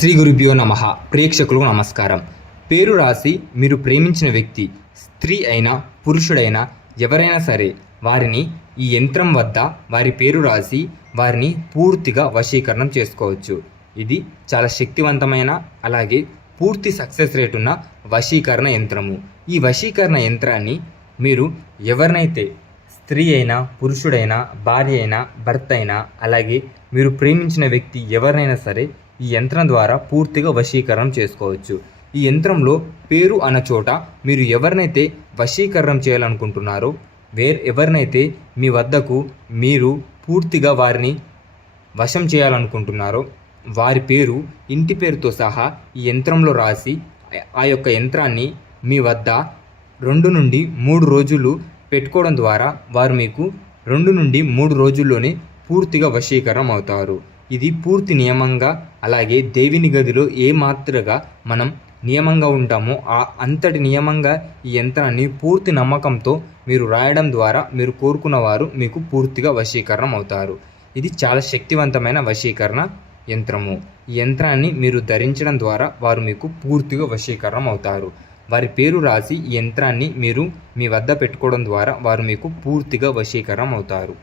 శ్రీ గురుభ్యో నమః. ప్రేక్షకులకు నమస్కారం. పేరు రాసి మీరు ప్రేమించిన వ్యక్తి స్త్రీ అయినా పురుషుడైనా ఎవరైనా సరే వారిని ఈ యంత్రం వద్ద వారి పేరు రాసి వారిని పూర్తిగా వశీకరణం చేసుకోవచ్చు. ఇది చాలా శక్తివంతమైన అలాగే పూర్తి సక్సెస్ రేట్ ఉన్న వశీకరణ యంత్రము. ఈ వశీకరణ యంత్రాన్ని మీరు ఎవరినైతే స్త్రీ అయినా పురుషుడైనా భార్య అయినా భర్త అయినా అలాగే మీరు ప్రేమించిన వ్యక్తి ఎవరినైనా సరే ఈ యంత్రం ద్వారా పూర్తిగా వశీకరణం చేసుకోవచ్చు. ఈ యంత్రంలో పేరు అన్న చోట మీరు ఎవరినైతే వశీకరణం చేయాలనుకుంటున్నారో ఎవరినైతే మీ వద్దకు మీరు పూర్తిగా వారిని వశం చేయాలనుకుంటున్నారో వారి పేరు ఇంటి పేరుతో సహా ఈ యంత్రంలో రాసి ఆ యొక్క యంత్రాన్ని మీ వద్ద 2 నుండి 3 రోజులు పెట్టుకోవడం ద్వారా వారు మీకు 2 నుండి 3 రోజుల్లోనే పూర్తిగా వశీకరణం అవుతారు. ఇది పూర్తి నియమంగా అలాగే దేవుని గదిలో ఏ మాత్రగా మనం నియమంగా ఉంటామో అంతటి నియమంగా ఈ యంత్రాన్ని పూర్తి నమ్మకంతో మీరు రాయడం ద్వారా మీరు కోరుకున్న వారు మీకు పూర్తిగా వశీకరణం అవుతారు. ఇది చాలా శక్తివంతమైన వశీకరణ యంత్రము. ఈ యంత్రాన్ని మీరు ధరించడం ద్వారా వారు మీకు పూర్తిగా వశీకరణం అవుతారు. వారి పేరు రాసి ఈ యంత్రాన్ని మీరు మీ వద్ద పెట్టుకోవడం ద్వారా వారు మీకు పూర్తిగా వశీకరణం అవుతారు.